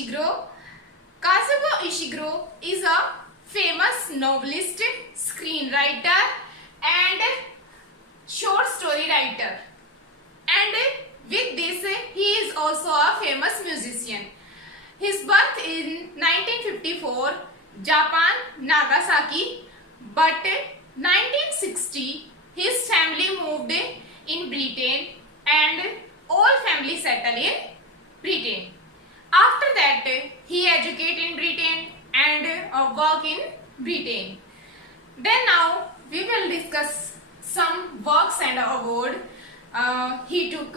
Ishiguro. Kazuo Ishiguro is a famous novelist, screenwriter and short story writer. And with this, he is also a famous musician. His birth in 1954, Japan, Nagasaki, but 1960, his family moved in Britain and all family settled in Britain. After that, he educated in Britain and work in Britain. Then now we will discuss some works and award he took.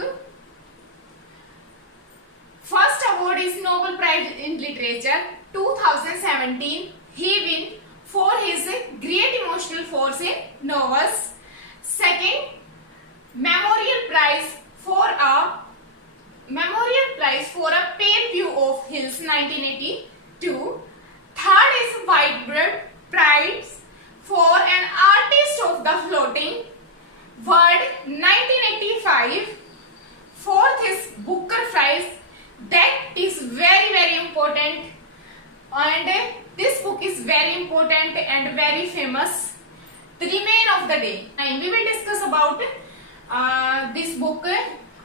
First award is Nobel Prize in Literature 2017. He won for his great emotional force in novels. Second, Memorial Prize for a Pale View of Hills 1982. Third is Whitebread Prize for an Artist of the Floating World 1985. Fourth is Booker Prize. That is very important, and this book is very important and very famous. The Remain of the Day. And we will discuss about this book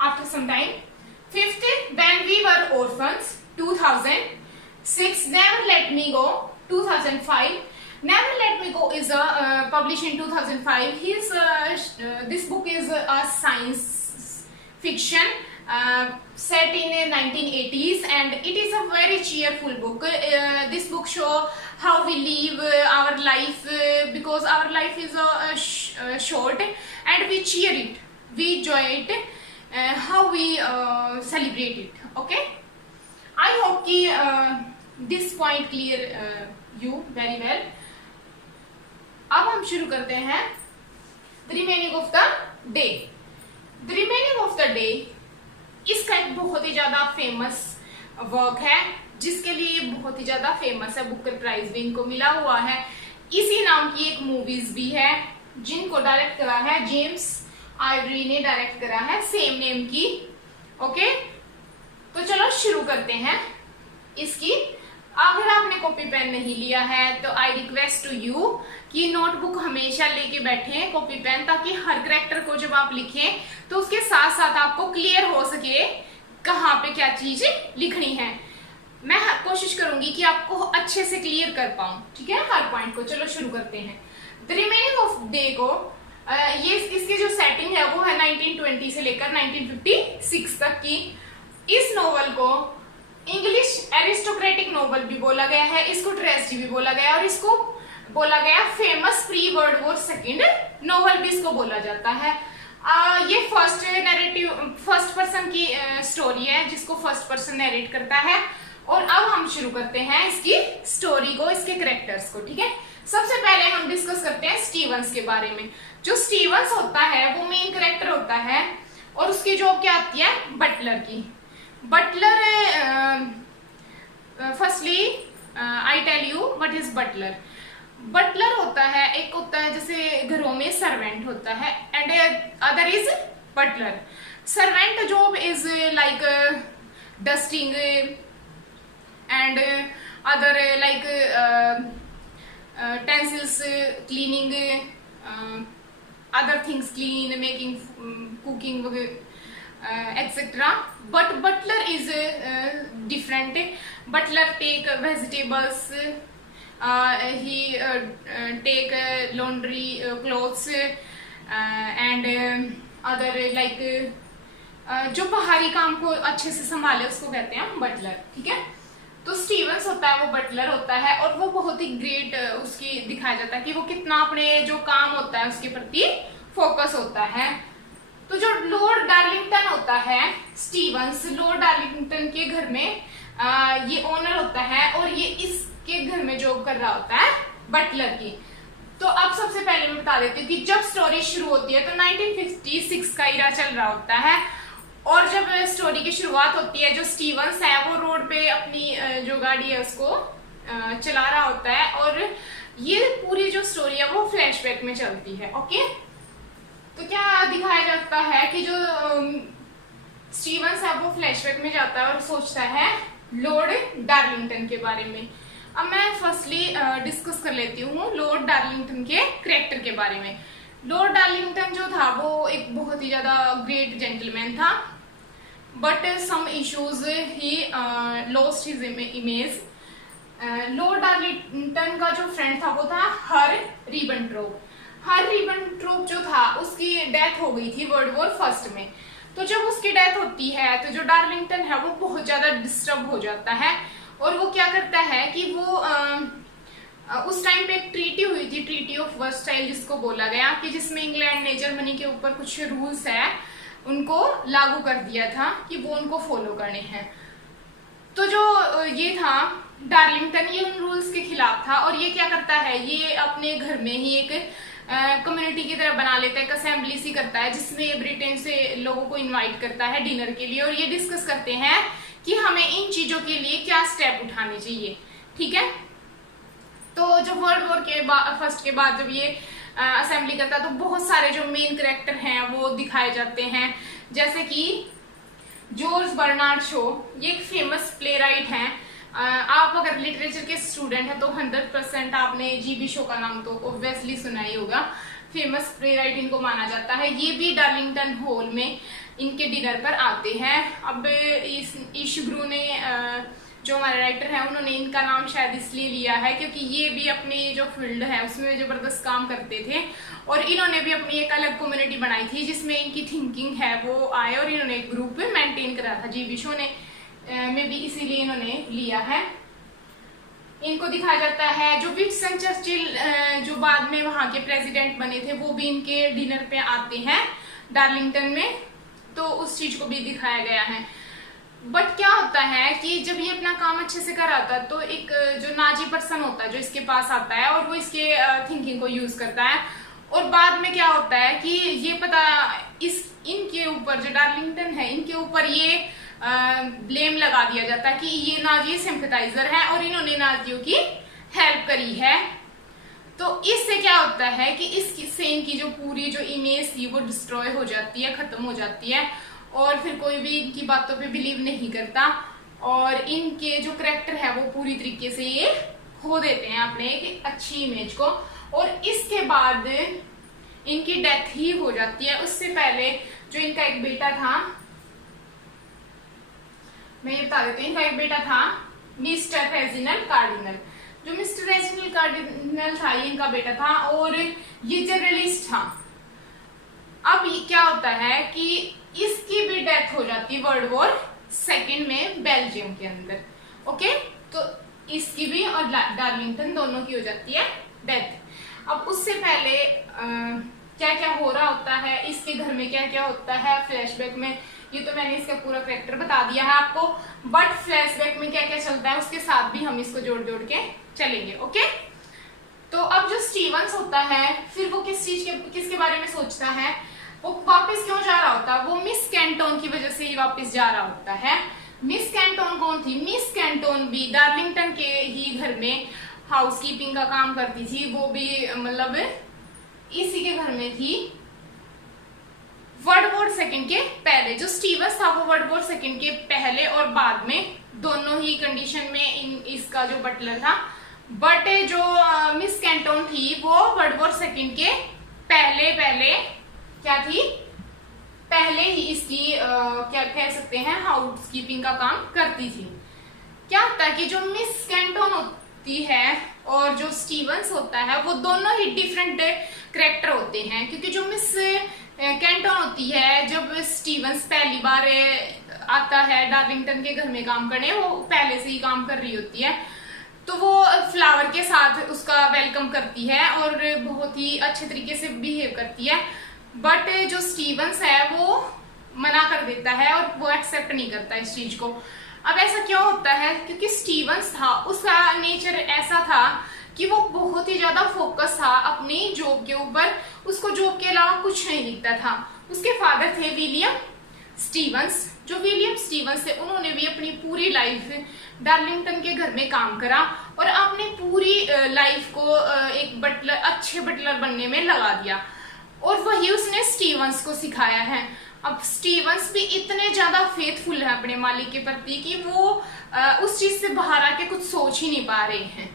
after some time. Fifth, When We Were Orphans 2006. Never Let Me Go 2005. Never Let Me Go is published in 2005. This book is a science fiction set in 1980s, and it is a very cheerful book. This book shows how we live our life, because our life is short, and we cheer it, we enjoy it, how we celebrate it. Okay, I hope कि this point clear you very well. अब हम शुरू करते हैं The Remaining of the Day. The Remaining of the Day इसका एक बहुत ही ज्यादा फेमस वर्क है, जिसके लिए बहुत ही ज्यादा फेमस है, बुकर प्राइज भी इनको मिला हुआ है। इसी नाम की एक मूवीज भी है जिनको डायरेक्ट करा है जेम्स आइवरी ने, डायरेक्ट करा है सेम नेम की। ओके, तो चलो शुरू करते हैं इसकी। अगर आपने कॉपी पेन नहीं लिया है तो आई रिक्वेस्ट टू यू कि नोटबुक हमेशा लेके बैठें, कॉपी पेन, ताकि हर कैरेक्टर को जब आप लिखें तो उसके साथ साथ आपको क्लियर हो सके कहाँ पे क्या चीज लिखनी है। मैं कोशिश करूंगी कि आपको अच्छे से क्लियर कर पाऊं, ठीक है, हर पॉइंट को। चलो शुरू करते हैं। द रिमेनिंग ऑफ डे को ये इसकी जो सेटिंग है वो है 1920 से लेकर 1956 तक की। इस नोवेल को इंग्लिश एरिस्टोक्रेटिक नोवेल भी बोला गया है, इसको ट्रेजेडी भी बोला गया, और इसको बोला गया famous pre world war second novel भी इसको बोला जाता है। ये फर्स्ट पर्सन की स्टोरी है, जिसको फर्स्ट पर्सन नरेट करता है। और अब हम शुरू करते हैं इसकी स्टोरी को, इसके कैरेक्टर्स को, ठीक है। सबसे पहले हम डिस्कस करते हैं स्टीवंस के बारे में। जो स्टीवंस होता है वो मेन कैरेक्टर होता है, और उसकी जॉब क्या आती है, बटलर की। Butler, firstly I tell you what is butler. Butler होता है, एक होता है जैसे घरों में सर्वेंट होता है, and other is butler. Servant job is like dusting and other like utensils cleaning, other things clean, making cooking etc. But butler is different. Butler take vegetables, he take laundry clothes and other like जो बाहरी काम को अच्छे से संभाले उसको कहते हैं बटलर, ठीक है। तो स्टीवंस होता है वो बटलर होता है, और वो बहुत ही ग्रेट उसकी दिखाया जाता है कि वो कितना अपने जो काम होता है उसके प्रति फोकस होता है। तो जो लॉर्ड डार्लिंगटन होता है स्टीवंस, लॉर्ड डार्लिंगटन के घर में ये ओनर होता है, और ये इसके घर में जॉब कर रहा होता है बटलर की। तो अब सबसे पहले मैं बता देती हूँ कि जब स्टोरी शुरू होती है तो 1956 का इरा चल रहा होता है, और जब स्टोरी की शुरुआत होती है जो स्टीवंस है वो रोड पे अपनी जो गाड़ी है उसको चला रहा होता है, और ये पूरी जो स्टोरी है वो फ्लैशबैक में चलती है। ओके, तो क्या दिखाया जाता है कि जो स्टीवंस है वो फ्लैशबैक में जाता है और सोचता है लॉर्ड डार्लिंगटन के बारे में। अब मैं फर्स्टली डिस्कस कर लेती हूँ लॉर्ड डार्लिंगटन के कैरेक्टर के बारे में। लॉर्ड डार्लिंगटन जो था वो एक बहुत ही ज्यादा ग्रेट जेंटलमैन था, but some issues he lost his image. Lord Darlington का जो फ्रेंड था वो था हर रिबेनट्रोप। हर रिबेनट्रोप जो था उसकी डेथ हो गई थी वर्ल्ड वॉर फर्स्ट में। तो जब उसकी डेथ होती है तो जो डार्लिंगटन है वो बहुत ज्यादा डिस्टर्ब हो जाता है, और वो क्या करता है कि वो उस टाइम पे एक ट्रीटी हुई थी, ट्रीटी ऑफ वर्साइल जिसको बोला गया, कि जिसमें इंग्लैंड ने जर्मनी के ऊपर कुछ रूल्स है उनको लागू कर दिया था कि वो उनको फॉलो करने हैं। तो जो ये था डार्लिंगटन, ये उन रूल्स के खिलाफ था, और ये क्या करता है, ये अपने घर में ही एक कम्युनिटी की तरह बना लेता है, एक असेंबली सी करता है जिसमें ब्रिटेन से लोगों को इनवाइट करता है डिनर के लिए, और ये डिस्कस करते हैं कि हमें इन चीजों के लिए क्या स्टेप उठाने चाहिए। ठीक है, तो जब वर्ल्ड वॉर के फर्स्ट के बाद जब ये असेंबली करता है तो बहुत सारे जो मेन कैरेक्टर हैं वो दिखाए जाते हैं, जैसे कि जॉर्ज बर्नार्ड शो, ये एक फेमस प्ले राइट है। आप अगर लिटरेचर के स्टूडेंट हैं तो 100% आपने जीबी शो का नाम तो ऑब्वियसली सुना ही होगा। फेमस प्ले राइट इनको माना जाता है। ये भी डार्लिंगटन हॉल में इनके डिनर पर आते हैं। अब इस ईशग्रू ने जो हमारे राइटर हैं उन्होंने इनका नाम शायद इसलिए लिया है क्योंकि ये भी अपनी जो फील्ड है उसमें जबरदस्त काम करते थे, और इन्होंने भी अपनी एक अलग कम्युनिटी बनाई थी जिसमें इनकी थिंकिंग है वो आए, और इन्होंने एक ग्रुप मेंटेन करा था। जीबी शो ने में भी इसीलिए इन्होंने लिया है। इनको दिखाया जाता है जो विंस्टन चर्चिल जो बाद में वहां के प्रेसिडेंट बने थे वो भी इनके डिनर पे आते हैं डार्लिंगटन में, तो उस चीज को भी दिखाया गया है। बट क्या होता है कि जब ये अपना काम अच्छे से कर आता है तो एक जो नाजी पर्सन होता है जो इसके पास आता है और वो इसके थिंकिंग को यूज करता है, और बाद में क्या होता है कि ये पता इनके ऊपर जो डार्लिंगटन है इनके ऊपर ये ब्लेम लगा दिया जाता है कि ये नाजी सिंपैथाइजर है और इन्होंने नाजियों की हेल्प करी है। तो इससे क्या होता है कि इससे इनकी जो पूरी जो इमेज थी वो डिस्ट्रॉय हो जाती है, खत्म हो जाती है, और फिर कोई भी इनकी बातों पे बिलीव नहीं करता, और इनके जो कैरेक्टर है वो पूरी तरीके से ये खो देते हैं अपने एक अच्छी इमेज को। और इसके बाद इनकी डेथ ही हो जाती है। उससे पहले जो इनका एक बेटा था, मैं ये बता देती हूँ, इनका एक बेटा था मिस्टर रेजिनल कार्डिनल। जो मिस्टर रेजिनल कार्डिनल था ये इनका बेटा था, और ये जर्नलिस्ट था। अब क्या होता है कि इसकी भी डेथ हो जाती है वर्ल्ड वॉर सेकेंड में बेल्जियम के अंदर। ओके, तो इसकी भी और डार्लिंगटन दोनों की हो जाती है डेथ। अब उससे पहले क्या क्या हो रहा होता है, इसके घर में क्या क्या होता है फ्लैशबैक में, ये तो मैंने इसका पूरा कैरेक्टर बता दिया है आपको, बट फ्लैशबैक में क्या क्या चलता है उसके साथ भी हम इसको जोड़ जोड़ के चलेंगे। ओके, तो अब जो स्टीवंस होता है फिर वो किसके बारे में सोचता है, वो वापस क्यों जा रहा होता है, वो मिस कैंटोन की वजह से ही वापस जा रहा होता है। मिस कैंटोन कौन थी? मिस कैंटोन भी डार्लिंगटन के ही घर में हाउसकीपिंग का काम करती थी, वो भी मतलब इसी के घर में थी वर्ल्ड वॉर सेकेंड के पहले। जो स्टीवंस था वो वर्ल्ड वॉर सेकेंड के पहले और बाद में दोनों ही कंडीशन में इसका जो बटलर था, बट जो मिस कैंटोन थी वो वर्ल्ड वॉर सेकेंड के पहले क्या थी, पहले ही इसकी क्या कह सकते हैं हाउसकीपिंग का काम करती थी। क्या होता है कि जो मिस कैंटोन होती है और जो स्टीवंस होता है वो दोनों ही डिफरेंट कैरेक्टर होते हैं, क्योंकि जो मिस कैंटोन होती है जब स्टीवंस पहली बार आता है डार्लिंगटन के घर में काम करने, वो पहले से ही काम कर रही होती है, तो वो फ्लावर के साथ उसका वेलकम करती है और बहुत ही अच्छे तरीके से बिहेव करती है। बट जो स्टीवंस है वो मना कर देता है और वो एक्सेप्ट नहीं करता इस चीज को। अब ऐसा क्यों होता है? क्योंकि स्टीवंस था, उसका नेचर ऐसा था कि वो बहुत ही ज्यादा फोकस था अपनी जॉब के ऊपर, उसको जॉब के अलावा कुछ नहीं दिखता था। उसके फादर थे विलियम स्टीवंस। जो विलियम स्टीवंस थे उन्होंने भी अपनी पूरी लाइफ डार्लिंगटन के घर में काम करा और अपनी पूरी लाइफ को एक अच्छे बटलर बनने में लगा दिया, और वही उसने स्टीवंस को सिखाया है। अब स्टीवंस भी इतने ज्यादा फेथफुल है अपने मालिक के प्रति कि वो उस चीज से बाहर आके कुछ सोच ही नहीं पा रहे हैं।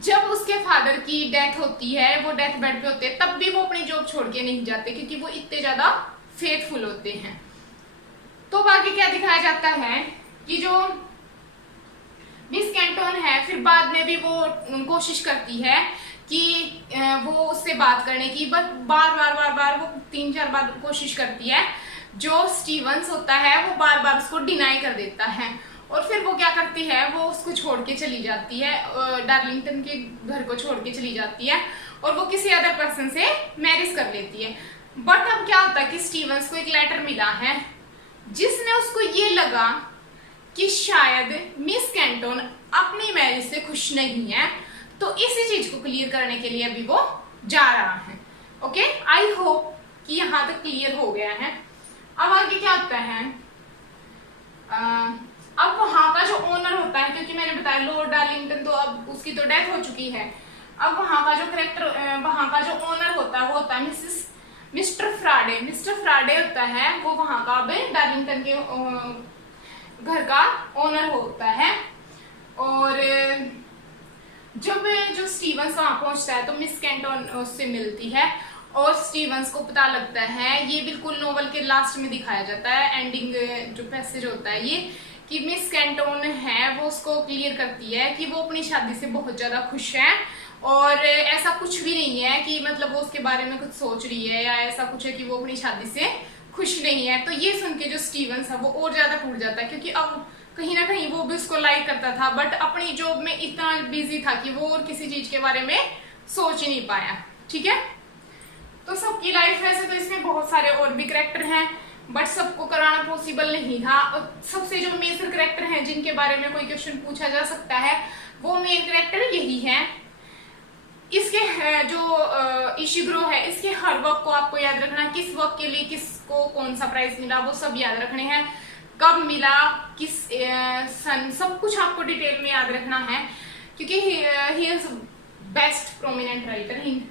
जब उसके फादर की डेथ होती है, वो डेथ बेड पे होते हैं, तब भी वो अपनी जॉब छोड़ के नहीं जाते क्योंकि वो इतने ज्यादा फेथफुल होते हैं। तो बाकी क्या दिखाया जाता है कि जो मिस कैंटोन है फिर बाद में भी वो कोशिश करती है कि वो उससे बात करने की, बस बार वो 3-4 बार कोशिश करती है। जो स्टीवंस होता है वो बार बार उसको डिनाई कर देता है और फिर वो क्या करती है, वो उसको छोड़ के चली जाती है, डार्लिंगटन के घर को छोड़ के चली जाती है और वो किसी अदर पर्सन से मैरिज कर लेती है। बट अब क्या होता है कि स्टीवंस को एक लेटर मिला है जिसमें उसको ये लगा कि शायद मिस कैंटोन अपनी मैरिज से खुश नहीं है, तो इसी चीज को क्लियर करने के लिए अभी वो जा रहा है। ओके, आई होप कि यहां तक क्लियर हो गया है। अब आगे क्या होता है, अब वहां का जो ओनर होता है, क्योंकि मैंने बताया लॉर्ड डार्लिंगटन तो अब उसकी तो डेथ हो चुकी है, अब वहां का जो करेक्टर, वहां का जो ओनर होता है वो होता है मिस्टर फ्राडे। मिस्टर फ्राडे होता है वो वहां का अब डार्लिंगटन के घर का ओनर होता है। और जब जो स्टीवंस वहां पहुंचता है तो मिस कैंटोन उससे मिलती है और स्टीवंस को पता लगता है, ये बिल्कुल नोवेल के लास्ट में दिखाया जाता है, एंडिंग जो पैसेज होता है ये, कि मिस कैंटोन है वो उसको क्लियर करती है कि वो अपनी शादी से बहुत ज्यादा खुश है और ऐसा कुछ भी नहीं है कि मतलब वो उसके बारे में कुछ सोच रही है या ऐसा कुछ है कि वो अपनी शादी से खुश नहीं है। तो ये सुन के जो स्टीवंस है वो और ज्यादा टूट जाता है क्योंकि अब कहीं ना कहीं वो भी उसको लाइक करता था बट अपनी जॉब में इतना बिजी था कि वो और किसी चीज के बारे में सोच ही नहीं पाया। ठीक है, तो सबकी लाइफ वैसे तो इसमें बहुत सारे और भी करेक्टर हैं बट सबको कराना पॉसिबल नहीं था। और सबसे जो मेजर करेक्टर हैं जिनके बारे में कोई क्वेश्चन पूछा जा सकता है वो मेन करेक्टर यही है। इसके जो इशिग्रो है, इसके हर वर्क को आपको याद रखना, किस वर्क के लिए किसको कौन सा प्राइज मिला वो सब याद रखने हैं, कब मिला, किस सन, सब कुछ आपको डिटेल में याद रखना है क्योंकि he is best prominent writer Hind.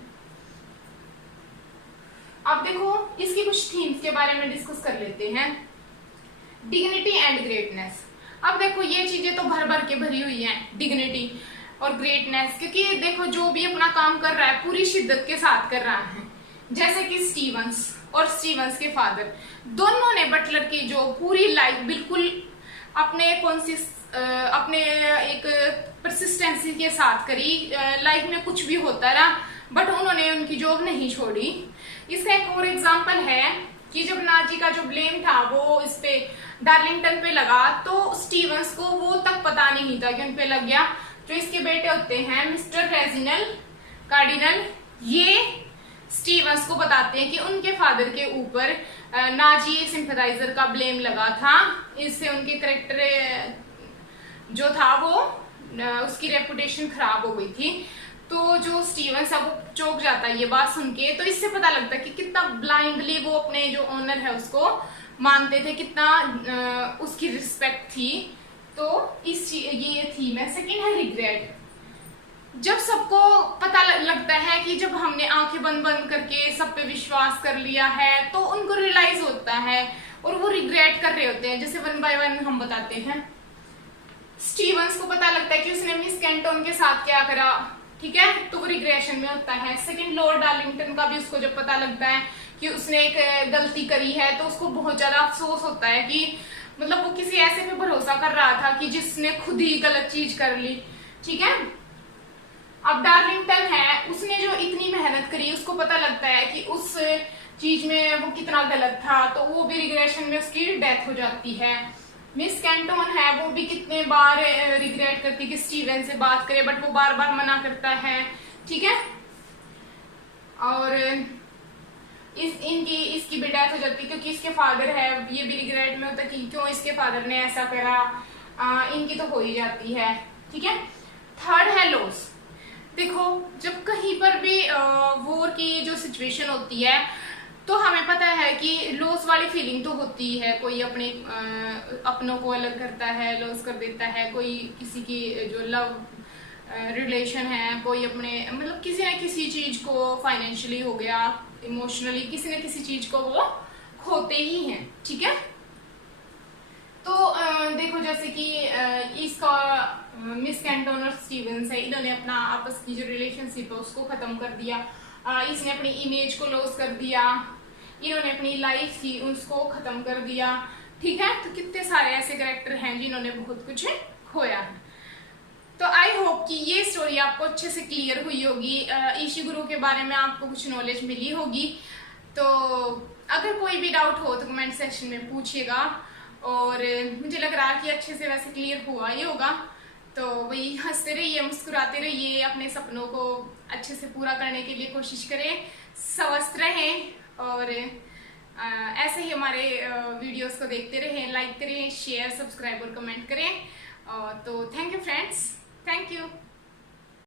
अब देखो इसकी कुछ थीम्स के बारे में डिस्कस कर लेते हैं। Dignity and greatness. अब देखो ये चीजें तो भर भर के भरी हुई हैं, डिग्निटी और ग्रेटनेस, क्योंकि देखो जो भी अपना काम कर रहा है पूरी शिद्दत के साथ कर रहा है। जैसे कि स्टीवंस और स्टीवंस के फादर दोनों ने बटलर की जो पूरी लाइफ बिल्कुल अपने अपने एक परसिस्टेंसी के साथ करी, लाइफ में कुछ भी होता रहा बट उन्होंने उनकी जॉब नहीं छोड़ी। इसका एक और एग्जांपल है कि जब नाजी का जो ब्लेम था वो इस पे डार्लिंगटन पे लगा तो स्टीवंस को वो तक पता नहीं था कि उन पे लग गया। जो इसके बेटे होते हैं मिस्टर रेजिनल कार्डिनल, ये स्टीवंस को बताते हैं कि उनके फादर के ऊपर नाजी सिंपैथाइजर का ब्लेम लगा था, इससे उनके करेक्टर जो था वो उसकी रेपुटेशन खराब हो गई थी। तो जो स्टीवंस है वो चौंक जाता है ये बात सुन के। तो इससे पता लगता है कि कितना ब्लाइंडली वो अपने जो ओनर है उसको मानते थे, कितना उसकी रिस्पेक्ट थी। तो ये थीम है। सेकेंड है रिग्रेट। जब सबको पता लगता है कि जब हमने आंखें बंद बंद करके सब पे विश्वास कर लिया है तो उनको रियलाइज होता है और वो रिग्रेट कर रहे होते हैं। जैसे 1 बाय 1 हम बताते हैं। स्टीवंस को पता लगता है कि उसने मिस कैंटोन के साथ क्या करा, ठीक है, तो वो रिग्रेशन में होता है। सेकंड, लॉर्ड डार्लिंगटन का भी उसको जब पता लगता है कि उसने एक गलती करी है तो उसको बहुत ज्यादा अफसोस होता है कि मतलब वो किसी ऐसे पे भरोसा कर रहा था कि जिसने खुद ही गलत चीज कर ली। ठीक है, अब डार्लिंगटन है, उसने जो इतनी मेहनत करी उसको पता लगता है कि उस चीज में वो कितना गलत था, तो वो भी रिग्रेशन में उसकी डेथ हो जाती है। मिस कैंटोन है, वो भी कितने बार रिग्रेट करती कि स्टीवन से बात करे बट वो बार बार मना करता है। ठीक है, और इसकी भी डेथ हो जाती है क्योंकि इसके फादर है, ये भी रिग्रेट में होता है कि क्यों इसके फादर ने ऐसा करा। इनकी तो हो ही जाती है। ठीक है, थर्ड है लॉस। देखो जब कहीं पर भी वॉर की जो सिचुएशन होती है तो हमें पता है कि लॉस वाली फीलिंग तो होती है। कोई अपने अपनों को अलग करता है, लॉस कर देता है, कोई किसी की जो लव रिलेशन है, कोई अपने मतलब किसी न किसी चीज को फाइनेंशियली हो गया, इमोशनली किसी न किसी चीज को वो खोते ही हैं, ठीक है। तो देखो जैसे कि इसका मिस कैंटन और स्टीवंस है, इन्होंने अपना आपस की जो रिलेशनशिप है उसको खत्म कर दिया, इसने अपनी इमेज को लॉस कर दिया, इन्होंने अपनी लाइफ थी उसको खत्म कर दिया, ठीक है। तो कितने सारे ऐसे कैरेक्टर हैं जिन्होंने बहुत कुछ खोया है। तो आई होप कि ये स्टोरी आपको अच्छे से क्लियर हुई होगी, इशिगुरु के बारे में आपको कुछ नॉलेज मिली होगी। तो अगर कोई भी डाउट हो तो कमेंट सेक्शन में पूछिएगा, और मुझे लग रहा है कि अच्छे से वैसे क्लियर हुआ ही होगा। तो वही हंसते रहिए, मुस्कुराते रहिए, अपने सपनों को अच्छे से पूरा करने के लिए कोशिश करें, स्वस्थ रहें, और ऐसे ही हमारे वीडियोस को देखते रहें, लाइक करें, शेयर, सब्सक्राइब और कमेंट करें। तो thank you friends, thank you.